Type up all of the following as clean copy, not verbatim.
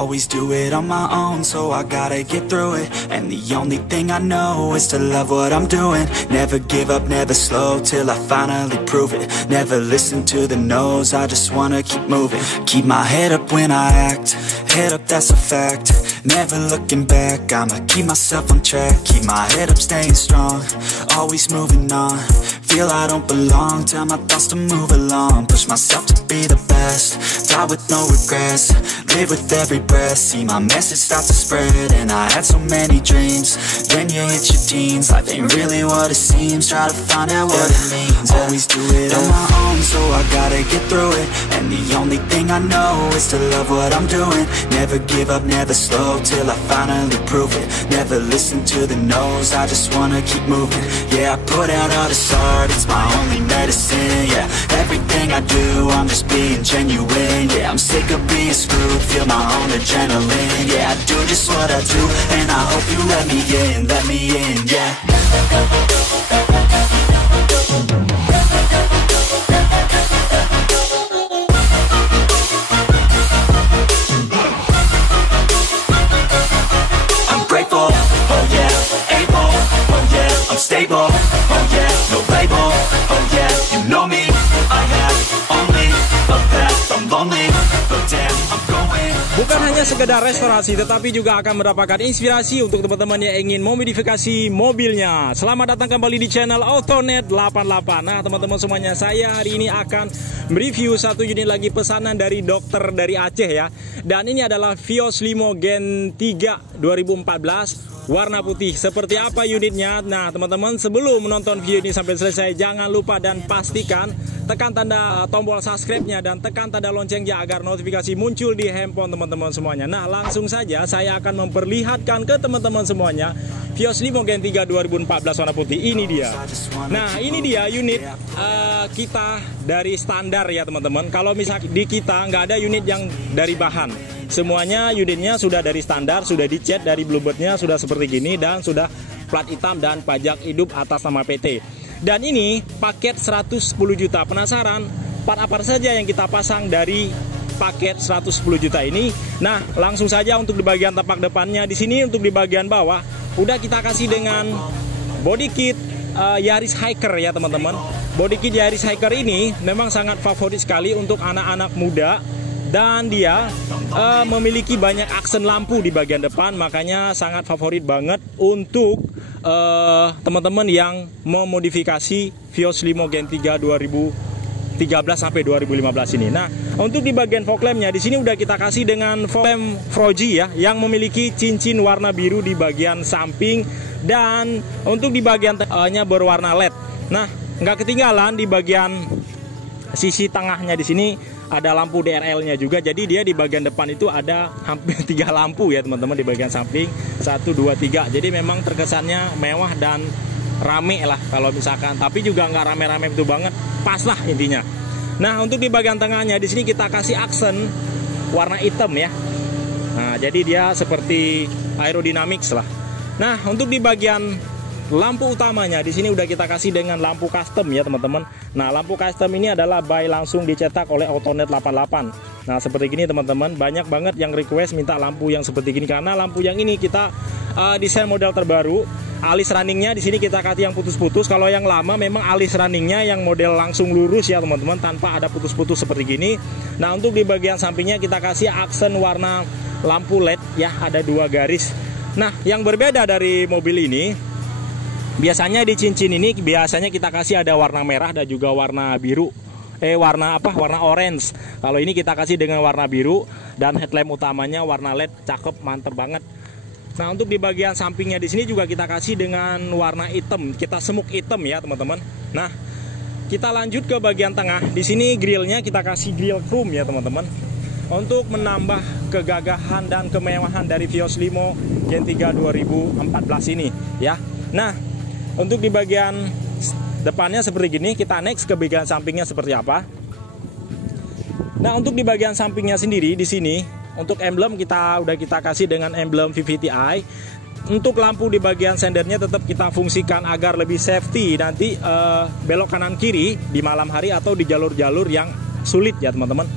Always do it on my own, so I gotta get through it. And the only thing I know is to love what I'm doing. Never give up, never slow, till I finally prove it. Never listen to the no's, I just wanna keep moving. Keep my head up when I act, head up, that's a fact. Never looking back, I'ma keep myself on track. Keep my head up, staying strong, always moving on. Feel I don't belong, tell my thoughts to move along. Push myself to be the best, die with no regrets. Live with every breath, see my message start to spread. And I had so many dreams, then you hit your teens. Life ain't really what it seems, try to find out what it means. Always do it on my own, so I gotta get through it. And the only thing I know is to love what I'm doing. Never give up, never slow, till I finally prove it. Never listen to the no's, I just wanna keep moving. Yeah, I put out all this art, it's my only medicine. Yeah, everything I do, I'm just being genuine. Yeah, I'm sick of being screwed, feel my own adrenaline. Yeah, I do just what I do, and I hope you let me in, yeah. I'm grateful, oh yeah, able, oh yeah, I'm stable, oh yeah, no label, oh yeah, you know me, I have only a path, I'm lonely, but damn, I'm going. Bukan hanya sekedar restorasi, tetapi juga akan mendapatkan inspirasi untuk teman-teman yang ingin memodifikasi mobilnya. Selamat datang kembali di channel Autonet 88. Nah teman-teman semuanya, saya hari ini akan mereview satu unit lagi pesanan dari dokter dari Aceh ya. Dan ini adalah Vios Limo Gen 3 2014 warna putih. Seperti apa unitnya? Nah teman-teman, sebelum menonton video ini sampai selesai, jangan lupa dan pastikan tekan tanda tombol subscribe-nya dan tekan tanda loncengnya agar notifikasi muncul di handphone teman-teman semuanya. Nah langsung saja saya akan memperlihatkan ke teman-teman semuanya Vios Limo Gen 3 2014 warna putih. Ini dia. Nah ini dia unit kita dari standar ya teman-teman. Kalau misalnya di kita nggak ada unit yang dari bahan, semuanya unitnya sudah dari standar, sudah dicat dari bluebirdnya sudah seperti gini, dan sudah plat hitam dan pajak hidup atas nama PT. Dan ini paket 110 juta. Penasaran part apa saja yang kita pasang dari paket 110 juta ini? Nah, langsung saja untuk di bagian tapak depannya. Di sini untuk di bagian bawah udah kita kasih dengan body kit Yaris Hiker ya teman-teman. Body kit Yaris Hiker ini memang sangat favorit sekali untuk anak-anak muda. Dan dia memiliki banyak aksen lampu di bagian depan, makanya sangat favorit banget untuk teman-teman yang memodifikasi Vios Limo Gen 3 2013 sampai 2015 ini. Nah, untuk di bagian fog lampnya di sini udah kita kasih dengan fog lamp Froji ya, yang memiliki cincin warna biru di bagian samping, dan untuk di bagian tengahnya berwarna LED. Nah, nggak ketinggalan di bagian sisi tengahnya di sini ada lampu DRL-nya juga. Jadi dia di bagian depan itu ada hampir 3 lampu ya teman-teman di bagian samping. 1, 2, 3. Jadi memang terkesannya mewah dan rame lah kalau misalkan. Tapi juga nggak rame-rame itu banget. Pas lah intinya. Nah untuk di bagian tengahnya di sini kita kasih aksen warna hitam ya. Nah jadi dia seperti aerodynamics lah. Nah untuk di bagian lampu utamanya di sini udah kita kasih dengan lampu custom ya teman-teman. Nah lampu custom ini adalah by langsung dicetak oleh Autonet 88. Nah seperti gini teman-teman, banyak banget yang request minta lampu yang seperti gini karena lampu yang ini kita desain model terbaru. Alis runningnya di sini kita kasih yang putus-putus. Kalau yang lama memang alis runningnya yang model langsung lurus ya teman-teman, tanpa ada putus-putus seperti gini. Nah untuk di bagian sampingnya kita kasih aksen warna lampu LED ya, ada 2 garis. Nah yang berbeda dari mobil ini, biasanya di cincin ini biasanya kita kasih ada warna merah dan juga warna biru. Warna orange. Kalau ini kita kasih dengan warna biru, dan headlamp utamanya warna LED, cakep, mantep banget. Nah, untuk di bagian sampingnya di sini juga kita kasih dengan warna hitam. Kita semuk hitam ya, teman-teman. Nah, kita lanjut ke bagian tengah. Di sini grillnya kita kasih grill chrome ya, teman-teman. Untuk menambah kegagahan dan kemewahan dari Vios Limo Gen 3 2014 ini ya. Nah, untuk di bagian depannya seperti gini, kita next ke bagian sampingnya seperti apa. Nah, untuk di bagian sampingnya sendiri di sini, untuk emblem kita kasih dengan emblem VVTi. Untuk lampu di bagian sendernya tetap kita fungsikan agar lebih safety nanti belok kanan kiri di malam hari atau di jalur-jalur yang sulit ya, teman-teman.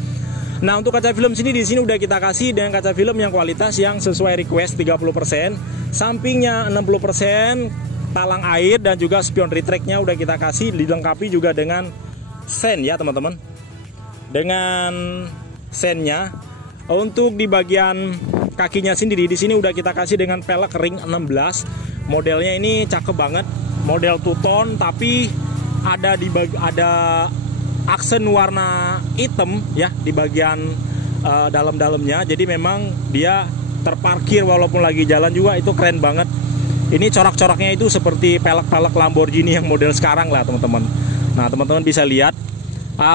Nah, untuk kaca film sini di sini udah kita kasih dengan kaca film yang kualitas yang sesuai request 30%, sampingnya 60%, talang air dan juga spion retract-nya udah kita kasih, dilengkapi juga dengan sen ya teman-teman. Dengan sennya. Untuk di bagian kakinya sendiri di sini udah kita kasih dengan pelek ring 16. Modelnya ini cakep banget, model two-tone tapi ada aksen warna hitam ya di bagian dalam-dalamnya. Jadi memang dia terparkir walaupun lagi jalan juga itu keren banget. Ini corak-coraknya itu seperti pelek-pelek Lamborghini yang model sekarang lah teman-teman. Nah teman-teman bisa lihat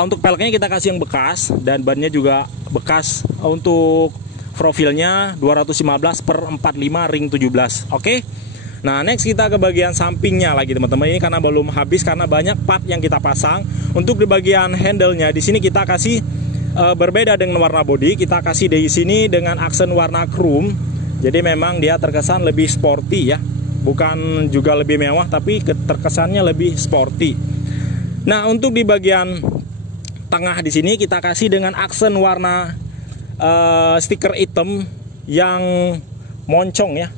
untuk peleknya kita kasih yang bekas dan bannya juga bekas. Untuk profilnya 215/45 ring 17. Oke. Nah next kita ke bagian sampingnya lagi teman-teman. Ini karena belum habis karena banyak part yang kita pasang. Untuk di bagian handle-nya di sini kita kasih berbeda dengan warna body. Kita kasih di sini dengan aksen warna chrome. Jadi memang dia terkesan lebih sporty ya. Bukan juga lebih mewah tapi terkesannya lebih sporty. Nah untuk di bagian tengah di sini kita kasih dengan aksen warna stiker hitam yang moncong ya.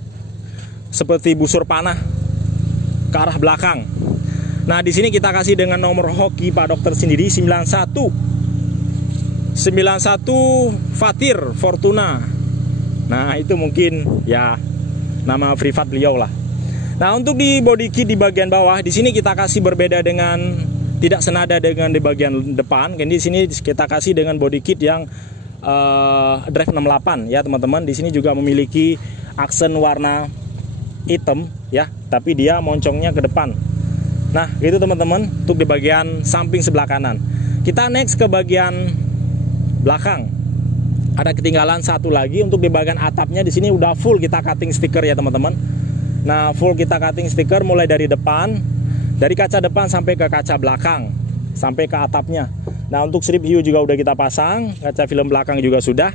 Seperti busur panah ke arah belakang. Nah, di sini kita kasih dengan nomor hoki Pak Dokter sendiri 91 Fatir Fortuna. Nah, itu mungkin ya nama privat beliau lah. Nah, untuk di body kit di bagian bawah di sini kita kasih berbeda dengan tidak senada dengan di bagian depan. Di sini kita kasih dengan body kit yang drive 68 ya, teman-teman. Di sini juga memiliki aksen warna hitam ya, tapi dia moncongnya ke depan. Nah gitu teman-teman untuk di bagian samping sebelah kanan. Kita next ke bagian belakang. Ada ketinggalan satu lagi. Untuk di bagian atapnya di sini udah full kita cutting stiker ya teman-teman. Nah full kita cutting stiker mulai dari depan, dari kaca depan sampai ke kaca belakang, sampai ke atapnya. Nah untuk strip hiu juga udah kita pasang, kaca film belakang juga sudah.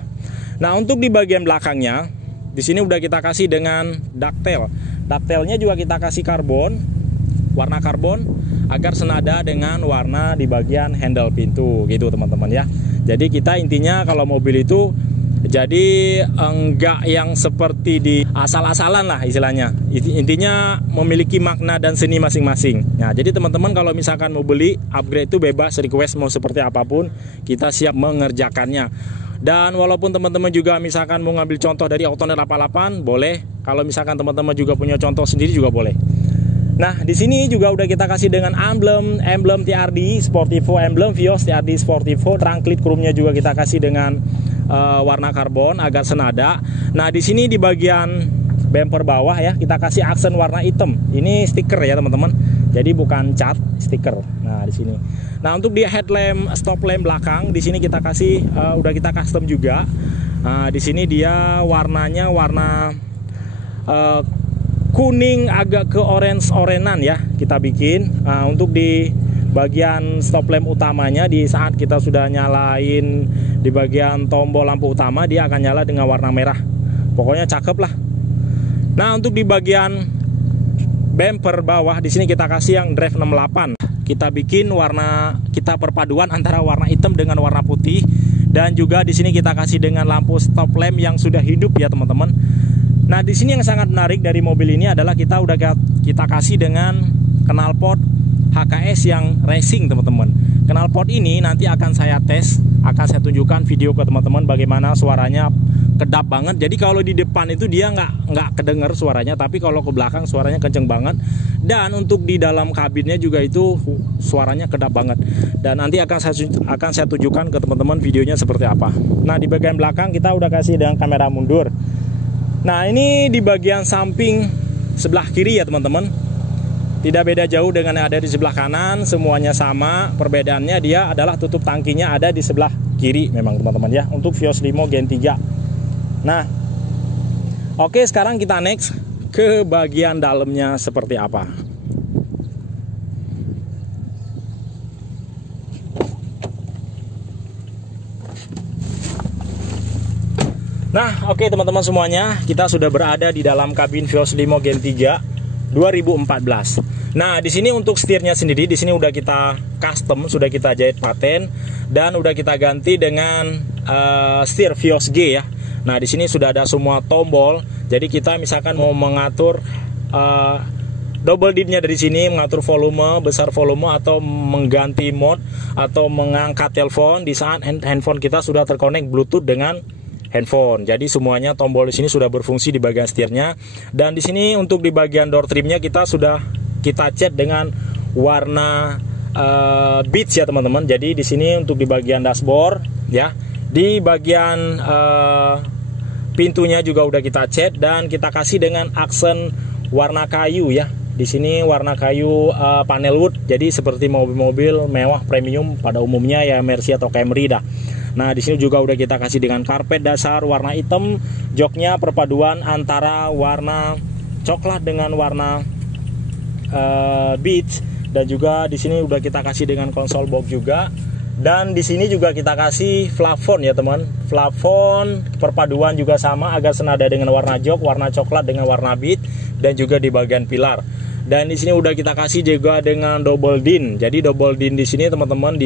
Nah untuk di bagian belakangnya di sini udah kita kasih dengan ductile. Ductile-nya juga kita kasih karbon, warna karbon agar senada dengan warna di bagian handle pintu gitu teman-teman ya. Jadi kita intinya kalau mobil itu jadi enggak yang seperti di asal-asalan lah istilahnya. Intinya memiliki makna dan seni masing-masing. Nah, jadi teman-teman kalau misalkan mau beli upgrade itu bebas request mau seperti apapun, kita siap mengerjakannya. Dan walaupun teman-teman juga misalkan mau ngambil contoh dari Autonet 88 boleh. Kalau misalkan teman-teman juga punya contoh sendiri juga boleh. Nah, di sini juga udah kita kasih dengan emblem TRD Sportivo, emblem Vios TRD Sportivo, trunk chrome-nya juga kita kasih dengan warna karbon agar senada. Nah, di sini di bagian bumper bawah ya kita kasih aksen warna hitam. Ini stiker ya teman-teman. Jadi bukan cat, stiker. Nah, di sini. Nah, untuk di headlamp, stop lamp belakang di sini kita kasih udah kita custom juga. Nah, di sini dia warnanya warna kuning agak ke orange-orangean ya kita bikin. Nah, untuk di bagian stop lamp utamanya di saat kita sudah nyalain di bagian tombol lampu utama dia akan nyala dengan warna merah. Pokoknya cakep lah. Nah, untuk di bagian bumper bawah di sini kita kasih yang drive 68. Kita bikin warna, kita perpaduan antara warna hitam dengan warna putih. Dan juga di sini kita kasih dengan lampu stop lamp yang sudah hidup ya teman-teman. Nah, di sini yang sangat menarik dari mobil ini adalah kita kasih dengan knalpot HKS yang racing teman-teman. Knalpot ini nanti akan saya tes, akan saya tunjukkan video ke teman-teman bagaimana suaranya kedap banget. Jadi kalau di depan itu dia nggak kedenger suaranya, tapi kalau ke belakang suaranya kenceng banget. Dan untuk di dalam kabinnya juga itu suaranya kedap banget. Dan nanti akan saya tunjukkan ke teman-teman videonya seperti apa. Nah, di bagian belakang kita udah kasih dengan kamera mundur. Nah, ini di bagian samping sebelah kiri ya teman-teman. Tidak beda jauh dengan yang ada di sebelah kanan, semuanya sama. Perbedaannya dia adalah tutup tangkinya ada di sebelah kiri memang teman-teman ya, untuk Vios Limo Gen 3. Nah, oke, sekarang kita next ke bagian dalamnya seperti apa. Nah, oke teman-teman semuanya, kita sudah berada di dalam kabin Vios Limo Gen 3 2014. Nah, di sini untuk setirnya sendiri di sini udah kita custom, sudah kita jahit paten dan udah kita ganti dengan setir Vios G ya. Nah, di sini sudah ada semua tombol. Jadi kita misalkan mau mengatur double din-nya dari sini, mengatur volume, besar volume, atau mengganti mode, atau mengangkat telepon di saat handphone kita sudah terkonek Bluetooth dengan handphone. Jadi semuanya tombol di sini sudah berfungsi di bagian setirnya. Dan di sini untuk di bagian door trimnya kita cat dengan warna beige ya teman-teman. Jadi di sini untuk di bagian dashboard ya, di bagian pintunya juga udah kita cat dan kita kasih dengan aksen warna kayu ya. Di sini warna kayu panel wood. Jadi seperti mobil-mobil mewah premium pada umumnya ya, Mercy atau Camry dah. Nah, di sini juga udah kita kasih dengan karpet dasar warna hitam. Joknya perpaduan antara warna coklat dengan warna beige, dan juga di sini udah kita kasih dengan konsol box juga. Dan di sini juga kita kasih plafon ya teman. Plafon perpaduan juga sama agar senada dengan warna jok, warna coklat dengan warna beige, dan juga di bagian pilar. Dan di sini udah kita kasih juga dengan double din. Jadi double din di sini teman-teman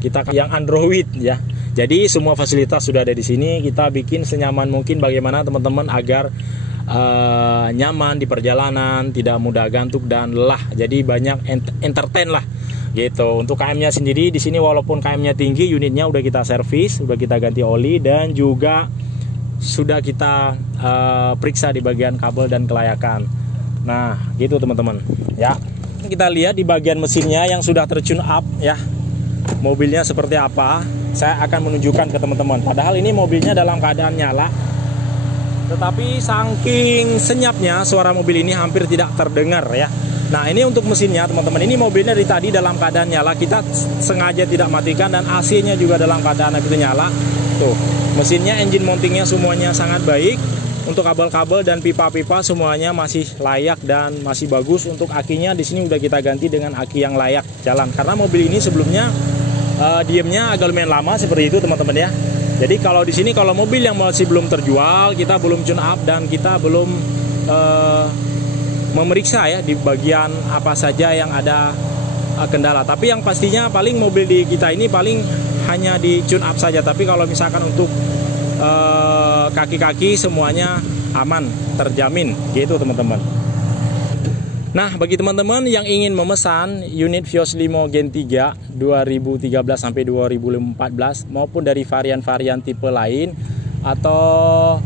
kita yang Android ya. Jadi semua fasilitas sudah ada di sini. Kita bikin senyaman mungkin bagaimana teman-teman agar nyaman di perjalanan, tidak mudah gantuk dan lelah. Jadi banyak entertain lah gitu. Untuk KM-nya sendiri di sini walaupun KM-nya tinggi, unitnya udah kita servis, udah kita ganti oli, dan juga sudah kita periksa di bagian kabel dan kelayakan. Nah, gitu teman-teman. Ya. Kita lihat di bagian mesinnya yang sudah tertune up ya. Mobilnya seperti apa? Saya akan menunjukkan ke teman-teman. Padahal ini mobilnya dalam keadaan nyala. Tetapi saking senyapnya suara mobil ini hampir tidak terdengar ya. Nah, ini untuk mesinnya teman-teman. Ini mobilnya dari tadi dalam keadaan nyala. Kita sengaja tidak matikan, dan AC-nya juga dalam keadaan itu nyala. Tuh, mesinnya, engine mountingnya semuanya sangat baik. Untuk kabel-kabel dan pipa-pipa semuanya masih layak dan masih bagus. Untuk akinya di sini udah kita ganti dengan aki yang layak jalan. Karena mobil ini sebelumnya diemnya agak lumayan lama seperti itu teman-teman ya. Jadi kalau di sini kalau mobil yang masih belum terjual, kita belum tune up dan kita belum memeriksa ya di bagian apa saja yang ada kendala. Tapi yang pastinya paling mobil di kita ini paling hanya di tune up saja. Tapi kalau misalkan untuk kaki-kaki semuanya aman, terjamin gitu teman-teman. Nah, bagi teman-teman yang ingin memesan unit Vios Limo Gen 3 2013 sampai 2014 maupun dari varian-varian tipe lain, atau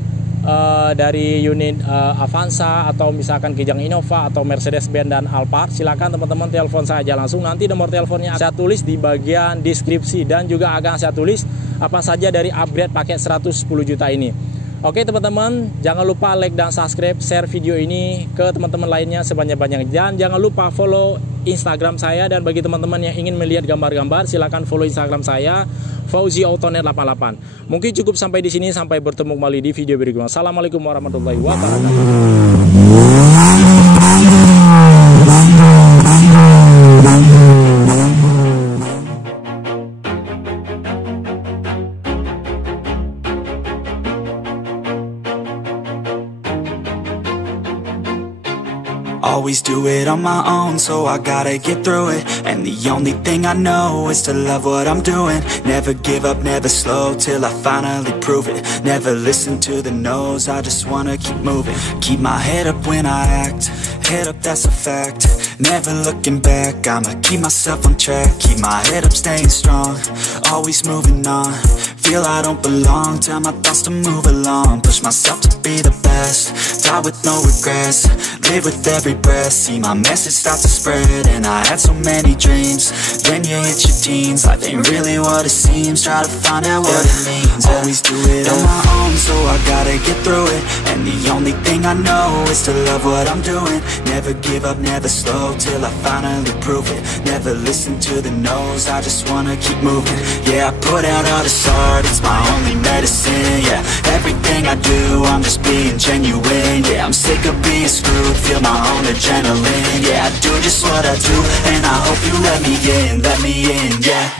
dari unit Avanza, atau misalkan Kijang Innova atau Mercedes-Benz dan Alphard, silakan teman-teman telepon saya aja langsung. Nanti nomor teleponnya saya tulis di bagian deskripsi, dan juga akan saya tulis apa saja dari upgrade paket 110 juta ini. Oke teman-teman, jangan lupa like dan subscribe, share video ini ke teman-teman lainnya sebanyak-banyaknya. Dan jangan lupa follow Instagram saya, dan bagi teman-teman yang ingin melihat gambar-gambar silakan follow Instagram saya FauziAutoNet88. Mungkin cukup sampai di sini, sampai bertemu kembali di video berikutnya. Assalamualaikum warahmatullahi wabarakatuh. Always do it on my own, so I gotta get through it. And the only thing I know is to love what I'm doing. Never give up, never slow, till I finally prove it. Never listen to the no's, I just wanna keep moving. Keep my head up when I act, head up, that's a fact. Never looking back, I'ma keep myself on track. Keep my head up, staying strong, always moving on. Feel I don't belong, tell my thoughts to move along. Push myself to be the best, die with no regrets. Live with every breath, see my message start to spread. And I had so many dreams, then you hit your teens. Life ain't really what it seems, try to find out what it means. Always do it on my own, so I gotta get through it. And the only thing I know is to love what I'm doing. Never give up, never slow, till I finally prove it. Never listen to the no's, I just wanna keep moving. Yeah, I put out all this art, it's my only medicine. Yeah, everything I do, I'm just being genuine. Yeah, I'm sick of being screwed, feel my own adrenaline. Yeah, I do just what I do, and I hope you let me in, yeah.